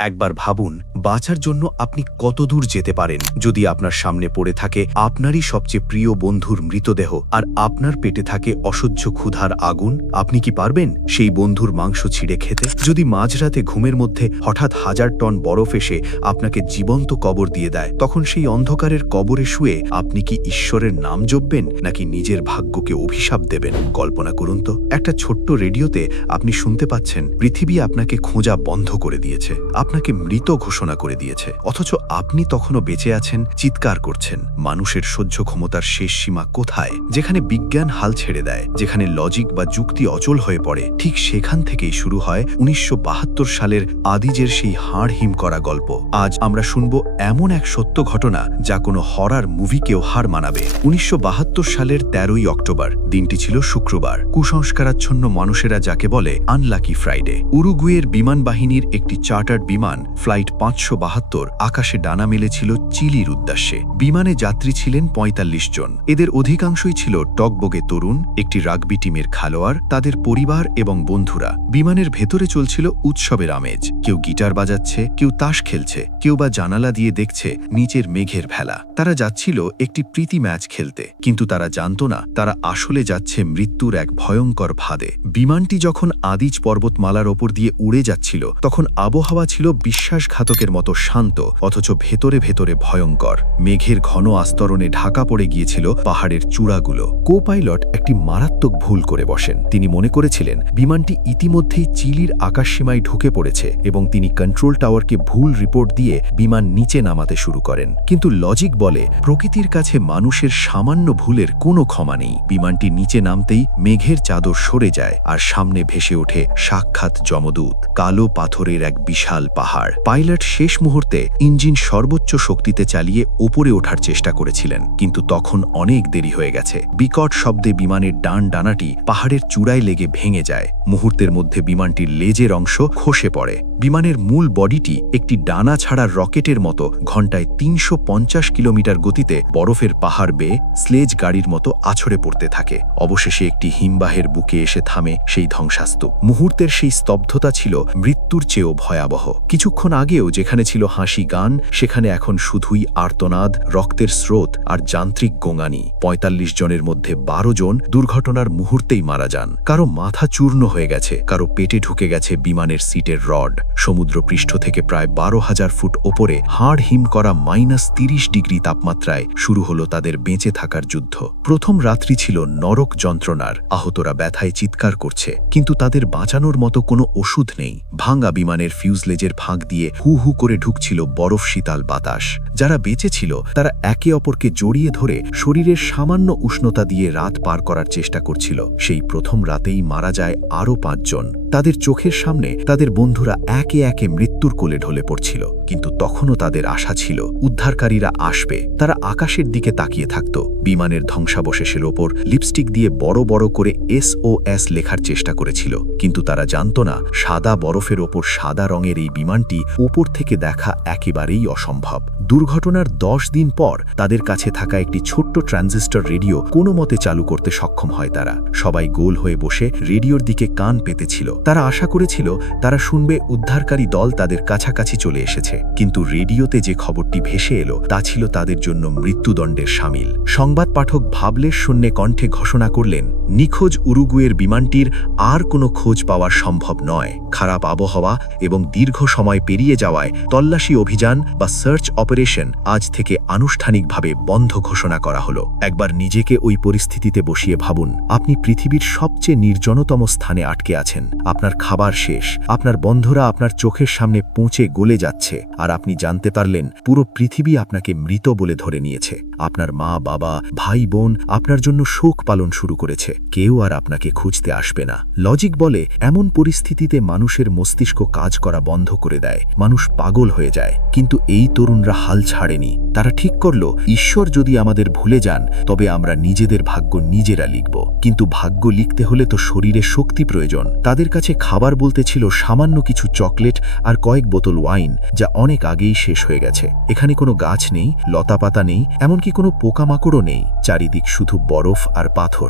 একবার ভাবুন বাঁচার জন্য আপনি কতদূর যেতে পারেন। যদি আপনার সামনে পড়ে থাকে আপনারই সবচেয়ে প্রিয় বন্ধুর মৃতদেহ আর আপনার পেটে থাকে অসহ্য ক্ষুধার আগুন, আপনি কি পারবেন সেই বন্ধুর মাংস ছিঁড়ে খেতে? যদি মাঝরাতে ঘুমের মধ্যে হঠাৎ হাজার টন বরফ এসে আপনাকে জীবন্ত কবর দিয়ে দেয়, তখন সেই অন্ধকারের কবরে শুয়ে আপনি কি ঈশ্বরের নাম জপবেন নাকি নিজের ভাগ্যকে অভিশাপ দেবেন? কল্পনা করুন তো, একটা ছোট্ট রেডিওতে আপনি শুনতে পাচ্ছেন, পৃথিবী আপনাকে খোঁজা বন্ধ করে দিয়েছে। আপনাকে মৃত ঘোষণা করে দিয়েছে। অথচ আপনি তখনও বেঁচে আছেন, চিৎকার করছেন। মানুষের সহ্য ক্ষমতার শেষ সীমা কোথায়? যেখানে বিজ্ঞান হাল ছেড়ে দেয়, যেখানে লজিক বা যুক্তি অচল হয়ে পড়ে। ঠিক সেখান থেকেই শুরু হয় উনিশশো সালের আদিজের সেই হাড় হিম করা গল্প। আজ আমরা শুনব এমন এক সত্য ঘটনা যা কোনো হরার মুভিকেও হার মানাবে। উনিশশো বাহাত্তর সালের তেরোই অক্টোবর, দিনটি ছিল শুক্রবার। কুসংস্কারাচ্ছন্ন মানুষেরা যাকে বলে আনলাকি ফ্রাইডে। উরুগুয়ের বিমান বাহিনীর একটি চার্টার্ড বিমান, ফ্লাইট পাঁচশো বাহাত্তর আকাশে ডানা মেলেছিল চিলির উদ্দেশ্যে। বিমানে যাত্রী ছিলেন ৪৫ জন। এদের অধিকাংশই ছিল টকবগে তরুণ, একটি রাগবি টিমের খেলোয়াড়, তাদের পরিবার এবং বন্ধুরা। বিমানের ভেতরে চলছিল উৎসবের আমেজ। কেউ গিটার বাজাচ্ছে, কেউ তাস খেলছে, কেউ বা জানালা দিয়ে দেখছে নিচের মেঘের ভেলা। তারা যাচ্ছিল একটি প্রীতি ম্যাচ খেলতে, কিন্তু তারা জানত না, তারা আসলে যাচ্ছে মৃত্যুর এক ভয়ঙ্কর ভাদে বিমানটি যখন আদিজ পর্বতমালার ওপর দিয়ে উড়ে যাচ্ছিল, তখন আবহাওয়া ছিল বিশ্বাসঘাতকের মতো শান্ত, অথচ ভেতরে ভেতরে ভয়ঙ্কর। মেঘের ঘন আস্তরণে ঢাকা পড়ে গিয়েছিল পাহাড়ের চূড়াগুলো। কো পাইলট একটি মারাত্মক ভুল করে বসেন। তিনি মনে করেছিলেন, বিমানটি ইতিমধ্যেই চিলির আকাশসীমায় ঢুকে পড়েছে এবং তিনি কন্ট্রোল টাওয়ারকে ভুল রিপোর্ট দিয়ে বিমান নিচে নামাতে শুরু করেন। কিন্তু লজিক বলে, প্রকৃতির কাছে মানুষের সামান্য ভুলের কোনো ক্ষমা নেই। বিমানটি নিচে নামতেই মেঘের চাদর সরে যায় আর সামনে ভেসে ওঠে সাক্ষাৎ যমদূত, কালো পাথরের এক বিশাল পাহাড়। পাইলট শেষ মুহূর্তে ইঞ্জিন সর্বোচ্চ শক্তিতে চালিয়ে ওপরে ওঠার চেষ্টা করেছিলেন, কিন্তু তখন অনেক দেরি হয়ে গেছে। বিকট শব্দে বিমানের ডান ডানাটি পাহাড়ের চূড়ায় লেগে ভেঙে যায়। মুহূর্তের মধ্যে বিমানটির লেজের অংশ খসে পড়ে। বিমানের মূল বডিটি একটি ডানা ছাড়া রকেটের মতো, ঘন্টায় তিনশো পঞ্চাশ কিলোমিটার গতিতে বরফের পাহাড় বেয়ে স্লেজ গাড়ির মতো আছড়ে পড়তে থাকে। অবশেষে একটি হিমবাহের বুকে এসে থামে সেই ধ্বংসাস্তূপ। মুহূর্তের সেই স্তব্ধতা ছিল মৃত্যুর চেয়েও ভয়াবহ। কিছুক্ষণ আগেও যেখানে ছিল হাসি গান, সেখানে এখন শুধুই আর্তনাদ, রক্তের স্রোত আর যান্ত্রিক গোঙানি। ৪৫ জনের মধ্যে বারো জন দুর্ঘটনার মুহূর্তেই মারা যান। কারও মাথা চূর্ণ হয়ে গেছে, কারও পেটে ঢুকে গেছে বিমানের সিটের রড। সমুদ্র পৃষ্ঠ থেকে প্রায় বারো হাজার ফুট ওপরে হাড় হিম করা মাইনাস তিরিশ ডিগ্রি তাপমাত্রায় শুরু হলো তাদের বেঁচে থাকার যুদ্ধ। প্রথম রাত্রি ছিল নরক যন্ত্রণার, আহতরা ব্যথায় চিৎকার করছে, কিন্তু তাদের বাঁচানোর মতো কোনো ওষুধ নেই। ভাঙ্গা বিমানের ফিউজলেজের ফাঁক দিয়ে হু হু করে ঢুকছিল বরফ শীতাল বাতাস। যারা বেঁচে ছিল, তারা একে অপরকে জড়িয়ে ধরে শরীরের সামান্য উষ্ণতা দিয়ে রাত পার করার চেষ্টা করছিল। সেই প্রথম রাতেই মারা যায় আরও পাঁচজন। তাদের চোখের সামনে তাদের বন্ধুরা একে একে মৃত্যুর কোলে ঢলে পড়ছিল। কিন্তু তখনও তাদের আশা ছিল, উদ্ধারকারীরা আসবে। তারা আকাশের দিকে তাকিয়ে থাকত। বিমানের ধ্বংসাবশেষের ওপর লিপস্টিক দিয়ে বড় বড় করে এস ও এস লেখার চেষ্টা করেছিল। কিন্তু তারা জানত না, সাদা বরফের ওপর সাদা রঙের এই বিমানটি উপর থেকে দেখা একেবারেই অসম্ভব। দুর্ঘটনার দশ দিন পর তাদের কাছে থাকা একটি ছোট্ট ট্রানজিস্টর রেডিও কোনো মতে চালু করতে সক্ষম হয় তারা। সবাই গোল হয়ে বসে রেডিওর দিকে কান পেতেছিল। তারা আশা করেছিল তারা শুনবে উদ্ধারকারী দল তাদের কাছাকাছি চলে এসেছে। কিন্তু রেডিওতে যে খবরটি ভেসে এলো, তা ছিল তাদের জন্য মৃত্যুদণ্ডের সামিল। সংবাদ পাঠক ভাবলের শূন্যে কণ্ঠে ঘোষণা করলেন নিখোঁজ উরুগুয়ের বিমানটির আর কোনো খোঁজ পাওয়া সম্ভব নয়। খারাপ আবহাওয়া এবং দীর্ঘ সময় পেরিয়ে যাওয়ায় তল্লাশি অভিযান বা সার্চ অপারেশন আজ থেকে আনুষ্ঠানিকভাবে বন্ধ ঘোষণা করা হলো। একবার নিজেকে ওই পরিস্থিতিতে বসিয়ে ভাবুন, আপনি পৃথিবীর সবচেয়ে নির্জনতম স্থানে আটকে আছেন। আপনার খাবার শেষ, আপনার বন্ধুরা আপনার চোখের সামনে পৌঁছে গলে যাচ্ছে, আর আপনি জানতে পারলেন পুরো পৃথিবী আপনাকে মৃত বলে ধরে নিয়েছে। আপনার মা, বাবা, ভাই, বোন আপনার জন্য শোক পালন শুরু করেছে। কেউ আর আপনাকে খুঁজতে আসবে না। লজিক বলে, এমন পরিস্থিতিতে মানুষের মস্তিষ্ক কাজ করা বন্ধ করে দেয়। মানুষ পাগল হয়ে যায়। কিন্তু এই তরুণরা হাল ছাড়েনি। তারা ঠিক করল, ঈশ্বর যদি আমাদের ভুলে যান, তবে আমরা নিজেদের ভাগ্য নিজেরা লিখব। কিন্তু ভাগ্য লিখতে হলে তো শরীরে শক্তি প্রয়োজন। তাদের কাছে খাবার বলতে ছিল সামান্য কিছু চকলেট আর কয়েক বোতল ওয়াইন, যা অনেক আগেই শেষ হয়ে গেছে। এখানে কোনো গাছ নেই, লতাপাতা নেই, এমনকি কোনো পোকামাকড়ও নেই। চারিদিক শুধু বরফ আর পাথর।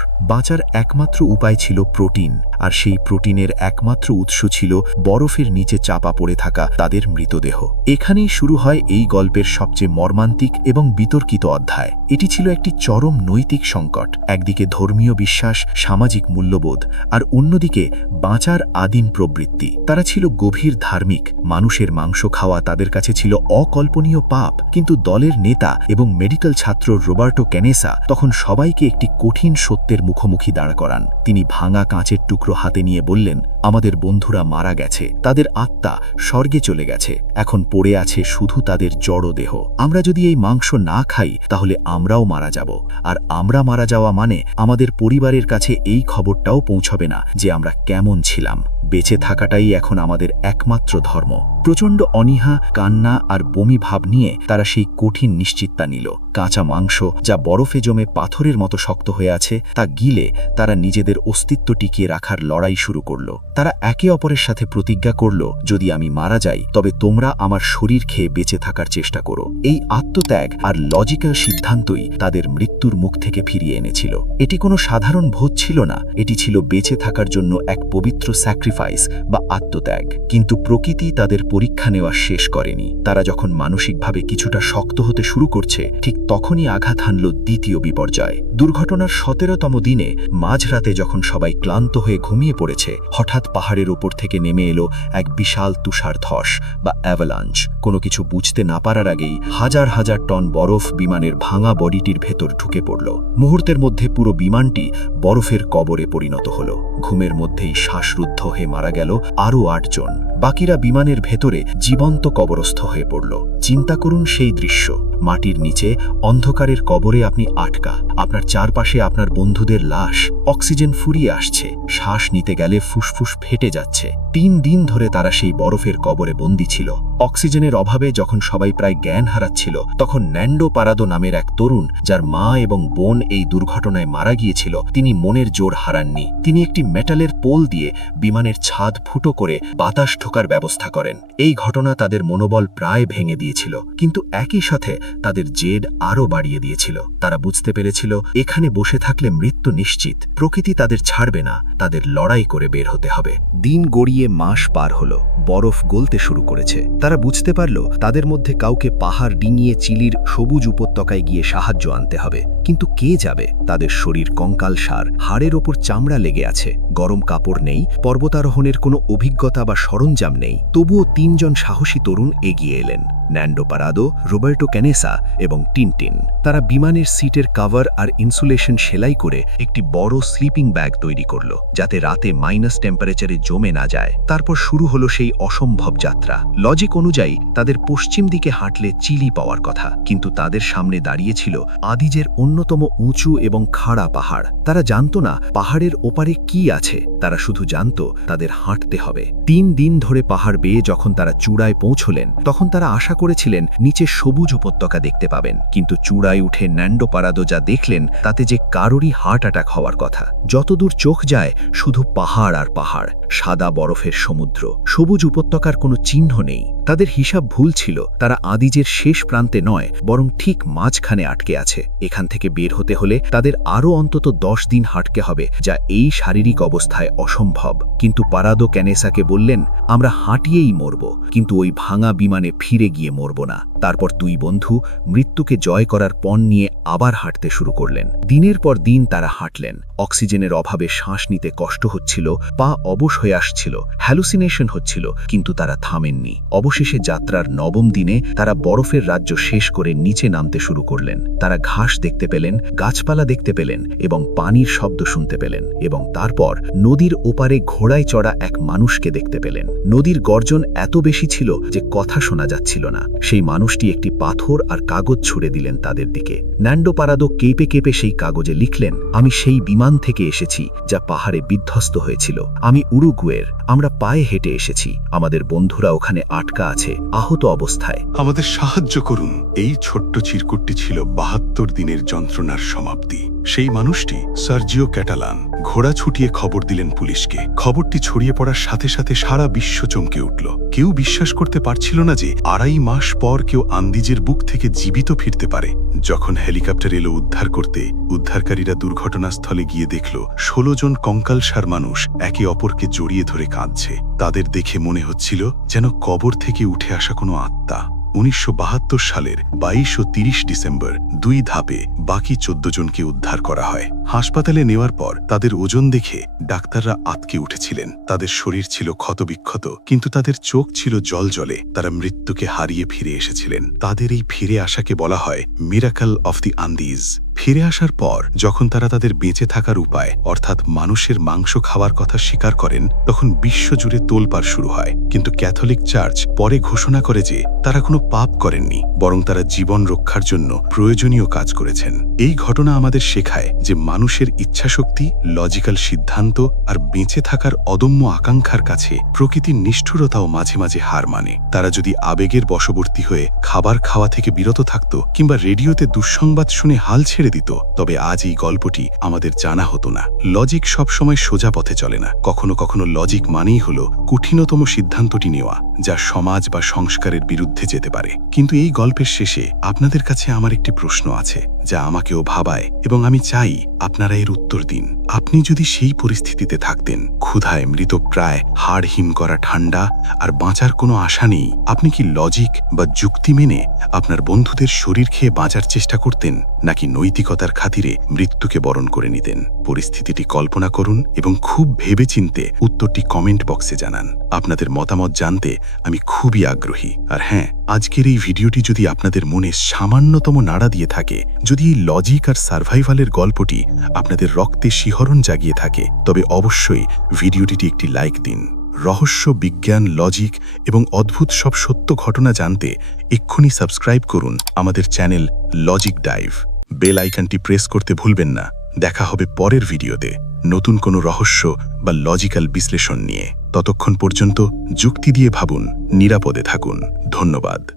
বাঁচার একমাত্র উপায় ছিল প্রোটিন, আর সেই প্রোটিনের একমাত্র উৎস ছিল বরফের নিচে চাপা পড়ে থাকা তাদের মৃতদেহ। এখানেই শুরু হয় এই গল্পের সবচেয়ে মর্মান্তিক এবং বিতর্কিত অধ্যায়। এটি ছিল একটি চরম নৈতিক সংকট, একদিকে ধর্মীয় বিশ্বাস, সামাজিক মূল্যবোধ, আর অন্যদিকে বাঁচার আদিম প্রবৃত্তি। তারা ছিল গভীর ধার্মিক, মানুষের মাংস খাওয়া তাদের কাছে ছিল অকল্পনীয় পাপ, কিন্তু দলের নেতা এবং মেডিকেল ছাত্র রোবার্টো ক্যানেসা তখন সবাইকে একটি কঠিন সত্যের মুখোমুখি দাঁড় করান। তিনি ভাঙা কাঁচের টুকরো হাতে নিয়ে বললেন, আমাদের বন্ধুরা মারা গেছে। তাদের আত্মা স্বর্গে চলে গেছে। এখন পড়ে আছে শুধু তাদের জড় দেহ। আমরা যদি এই মাংস না খাই, তাহলে আমরাও মারা যাব। আর আমরা মারা যাওয়া মানে আমাদের পরিবারের কাছে এই খবরটাও পৌঁছবে না যে আমরা কেমন ছিলাম। বেঁচে থাকাটাই এখন আমাদের একমাত্র ধর্ম। প্রচণ্ড অনীহা, কান্না আর বমি ভাব নিয়ে তারা সেই কঠিন নিশ্চিততা নিল। কাঁচা মাংস যা বরফে জমে পাথরের মতো শক্ত হয়ে আছে, তা গিলে তারা নিজেদের অস্তিত্ব টিকিয়ে রাখার লড়াই শুরু করল। তারা একে অপরের সাথে প্রতিজ্ঞা করল, যদি আমি মারা যাই, তবে তোমরা আমার শরীর খেয়ে বেঁচে থাকার চেষ্টা করো। এই আত্মত্যাগ আর লজিক্যাল সিদ্ধান্তই তাদের মৃত্যুর মুখ থেকে ফিরিয়ে এনেছিল। এটি কোনো সাধারণ ভোজ ছিল না, এটি ছিল বেঁচে থাকার জন্য এক পবিত্র স্যাক্রিফাইস বা আত্মত্যাগ। কিন্তু প্রকৃতি তাদের পরীক্ষা নেওয়া শেষ করেনি। তারা যখন মানসিকভাবে কিছুটা শক্ত হতে শুরু করছে, ঠিক তখনই আঘাত হানল দ্বিতীয় বিপর্যয়। দুর্ঘটনার সতেরোতম দিনে, মাঝরাতে যখন সবাই ক্লান্ত হয়ে ঘুমিয়ে পড়েছে, হঠাৎ পাহাড়ের ওপর থেকে নেমে এলো এক বিশাল তুষার ধস বা অ্যাভালাঞ্চ। কোনো কিছু বুঝতে না পারার আগেই হাজার হাজার টন বরফ বিমানের ভাঙা বডিটির ভেতর ঢুকে পড়ল। মুহূর্তের মধ্যে পুরো বিমানটি বরফের কবরে পরিণত হল। ঘুমের মধ্যেই শ্বাসরুদ্ধ হয়ে মারা গেল আরও আটজন। বাকিরা বিমানের ভেতরে জীবন্ত কবরস্থ হয়ে পড়ল। চিন্তা করুন সেই দৃশ্য। মাটির নিচে অন্ধকারের কবরে আপনি আটকা। আপনার চারপাশে আপনার বন্ধুদের লাশ, অক্সিজেন ফুরিয়ে আসছে। শ্বাস নিতে গেলে ফুসফুস ফেটে যাচ্ছে। তিন দিন ধরে তারা সেই বরফের কবরে বন্দী ছিল। অক্সিজেনের অভাবে যখন সবাই প্রায় জ্ঞান হারাচ্ছিল, তখন ন্যান্ডো পারাদো নামের এক তরুণ, যার মা এবং বোন এই দুর্ঘটনায় মারা গিয়েছিল, তিনি মনের জোর হারাননি। তিনি একটি মেটালের পোল দিয়ে বিমানের ছাদ ফুটো করে বাতাস ঢোকার ব্যবস্থা করেন। এই ঘটনা তাদের মনোবল প্রায় ভেঙে দিয়েছিল, কিন্তু একই সাথে তাদের জেদ আরও বাড়িয়ে দিয়েছিল। তারা বুঝতে পেরেছিল, এখানে বসে থাকলে মৃত্যু নিশ্চিত, প্রকৃতি তাদের ছাড়বে না, তাদের লড়াই করে বের হতে হবে। দিন গড়িয়ে মাস পার হলো, বরফ গলতে শুরু করেছে। তারা বুঝতে পারল, তাদের মধ্যে কাউকে পাহাড় ডিঙিয়ে চিলির সবুজ উপত্যকায় গিয়ে সাহায্য আনতে হবে। কিন্তু কে যাবে? তাদের শরীর কঙ্কাল সার, হাড়ের ওপর চামড়া লেগে আছে। গরম কাপড় নেই, পর্বতারোহণের কোনো অভিজ্ঞতা বা সরঞ্জাম নেই। তবুও তিনজন সাহসী তরুণ এগিয়ে এলেন। ন্যান্ডো পারাদো, রোবার্টো ক্যানেসা এবং টিনটিন। তারা বিমানের সিটের কাভার আর ইনসুলেশন সেলাই করে একটি বড় স্লিপিং ব্যাগ তৈরি করল, যাতে রাতে মাইনাস টেম্পারেচারে জমে না যায়। তারপর শুরু হলো সেই অসম্ভব যাত্রা। লজিক অনুযায়ী, তাদের পশ্চিম দিকে হাঁটলে চিলি পাওয়ার কথা, কিন্তু তাদের সামনে দাঁড়িয়েছিল আদিজের অন্যতম উঁচু এবং খাড়া পাহাড়। তারা জানত না পাহাড়ের ওপারে কি আছে, তারা শুধু জানত তাদের হাঁটতে হবে। তিন দিন ধরে পাহাড় বেয়ে যখন তারা চূড়ায় পৌঁছলেন, তখন তারা আশা করেছিলেন, নিচে সবুজ উপত্যকা দেখতে পাবেন। কিন্তু চূড়ায় উঠে ন্যান্ডো পারাদো যা দেখলেন, তাতে যে কারোরই হার্ট অ্যাটাক হওয়ার কথা। যতদূর চোখ যায়, শুধু পাহাড় আর পাহাড়। সাদা বরফের সমুদ্র। সবুজ উপত্যকার কোনো চিহ্ন নেই। তাদের হিসাব ভুল ছিল। তারা আদিজের শেষ প্রান্তে নয়, বরং ঠিক মাঝখানে আটকে আছে। এখান থেকে বের হতে হলে তাদের আরও অন্তত দশ দিন হাঁটকে হবে, যা এই শারীরিক অবস্থায় অসম্ভব। কিন্তু পারাদো ক্যানেসাকে বললেন, আমরা হাঁটিয়েই মরব, কিন্তু ওই ভাঙা বিমানে ফিরে গিয়ে মরব না। তারপর দুই বন্ধু মৃত্যুকে জয় করার পণ নিয়ে আবার হাঁটতে শুরু করলেন। দিনের পর দিন তারা হাঁটলেন। অক্সিজেনের অভাবে শ্বাস নিতে কষ্ট হচ্ছিল, পা অবশ হয়ে আসছিল হ্যালুসিনেশন হচ্ছিল, কিন্তু তারা থামেননি। অবশেষে যাত্রার নবম দিনে তারা বরফের রাজ্য শেষ করে নিচে নামতে শুরু করলেন। তারা ঘাস দেখতে পেলেন, গাছপালা দেখতে পেলেন এবং পানির শব্দ শুনতে পেলেন এবং তারপর নদীর ওপারে ঘোড়ায় চড়া এক মানুষকে দেখতে পেলেন। নদীর গর্জন এত বেশি ছিল যে কথা শোনা যাচ্ছিল না। সেই মানুষটি একটি পাথর আর কাগজ ছুড়ে দিলেন তাদের দিকে। ন্যান্ডো পারাদো কেঁপে কেঁপে সেই কাগজে লিখলেন, আমি সেই বিমান থেকে এসেছি যা পাহাড়ে বিধ্বস্ত হয়েছিল। আমি উরুগুয়ের, আমরা পায়ে হেঁটে এসেছি। আমাদের বন্ধুরা ওখানে আটকা আছে, আহত অবস্থায়। আমাদের সাহায্য করুন। এই ছোট্ট চিরকুটটি ছিল বাহাত্তর দিনের যন্ত্রণার সমাপ্তি। সেই মানুষটি সার্জিও ক্যাটালান। ঘোড়া ছুটিয়ে খবর দিলেন পুলিশকে। খবরটি ছড়িয়ে পড়ার সাথে সাথে সারা বিশ্ব চমকে উঠল। কেউ বিশ্বাস করতে পারছিল না যে আড়াই মাস পর কেউ আন্দিজের বুক থেকে জীবিত ফিরতে পারে। যখন হেলিকপ্টার এলো উদ্ধার করতে, উদ্ধারকারীরা দুর্ঘটনাস্থলে গিয়ে দেখল, ষোলো জন কঙ্কালসার মানুষ একে অপরকে জড়িয়ে ধরে কাঁদছে। তাদের দেখে মনে হচ্ছিল যেন কবর থেকে উঠে আসা কোনো আত্মা। উনিশশো বাহাত্তর সালের বাইশ ও তিরিশ ডিসেম্বর দুই ধাপে বাকি চোদ্দ জনকে উদ্ধার করা হয়। হাসপাতালে নেওয়ার পর তাদের ওজন দেখে ডাক্তাররা আতকে উঠেছিলেন। তাদের শরীর ছিল ক্ষতবিক্ষত, কিন্তু তাদের চোখ ছিল জল জলে তারা মৃত্যুকে হারিয়ে ফিরে এসেছিলেন। তাদের এই ফিরে আসাকে বলা হয় মিরাকল অফ দি আন্দিজ। ফিরে আসার পর, যখন তারা তাদের বেঁচে থাকার উপায়, অর্থাৎ মানুষের মাংস খাওয়ার কথা স্বীকার করেন, তখন বিশ্বজুড়ে তোলপাড় শুরু হয়। কিন্তু ক্যাথলিক চার্চ পরে ঘোষণা করে যে, তারা কোনো পাপ করেননি, বরং তারা জীবন রক্ষার জন্য প্রয়োজনীয় কাজ করেছেন। এই ঘটনা আমাদের শেখায় যে মানুষের ইচ্ছাশক্তি, লজিক্যাল সিদ্ধান্ত আর বেঁচে থাকার অদম্য আকাঙ্ক্ষার কাছে প্রকৃতির নিষ্ঠুরতাও মাঝে মাঝে হার মানে। তারা যদি আবেগের বশবর্তী হয়ে খাবার খাওয়া থেকে বিরত থাকত কিংবা রেডিওতে দুঃসংবাদ শুনে হাল ছেড়ে দিত, তবে আজ এই গল্পটি আমাদের জানা হতো না। লজিক সবসময় সোজা পথে চলে না। কখনো কখনো লজিক মানেই হল কঠিনতম সিদ্ধান্তটি নেওয়া, যা সমাজ বা সংস্কারের বিরুদ্ধে যেতে পারে। কিন্তু এই গল্পের শেষে আপনাদের কাছে আমার একটি প্রশ্ন আছে। যা আমাকেও ভাবায় এবং আমি চাই আপনারা এর উত্তর দিন। আপনি যদি সেই পরিস্থিতিতে থাকতেন, ক্ষুধায় মৃতপ্রায়, হাড় হিম করা ঠান্ডা আর বাঁচার কোনো আশা নেই, আপনি কি লজিক বা যুক্তি মেনে আপনার বন্ধুদের শরীর খেয়ে বাঁচার চেষ্টা করতেন, নাকি নৈতিকতার খাতিরে মৃত্যুকে বরণ করে নিতেন? পরিস্থিতিটি কল্পনা করুন এবং খুব ভেবেচিন্তে উত্তরটি কমেন্ট বক্সে জানান। আপনাদের মতামত জানতে আমি খুবই আগ্রহী। আর হ্যাঁ আজকের এই ভিডিওটি যদি আপনাদের মনে সামান্যতম নাড়া দিয়ে থাকে, যদি এই লজিক আর সার্ভাইভালের গল্পটি আপনাদের রক্তে শিহরণ জাগিয়ে থাকে, তবে অবশ্যই ভিডিওটিটি একটি লাইক দিন। রহস্য, বিজ্ঞান লজিক এবং অদ্ভুত সব সত্য ঘটনা জানতে এক্ষুনি সাবস্ক্রাইব করুন আমাদের চ্যানেল লজিক ডাইভ বেল আইকনটি প্রেস করতে ভুলবেন না। দেখা হবে পরের ভিডিওতে। নতুন কোনো রহস্য বা লজিক্যাল বিশ্লেষণ নিয়ে। ততক্ষণ পর্যন্ত যুক্তি দিয়ে ভাবুন, নিরাপদে থাকুন। ধন্যবাদ।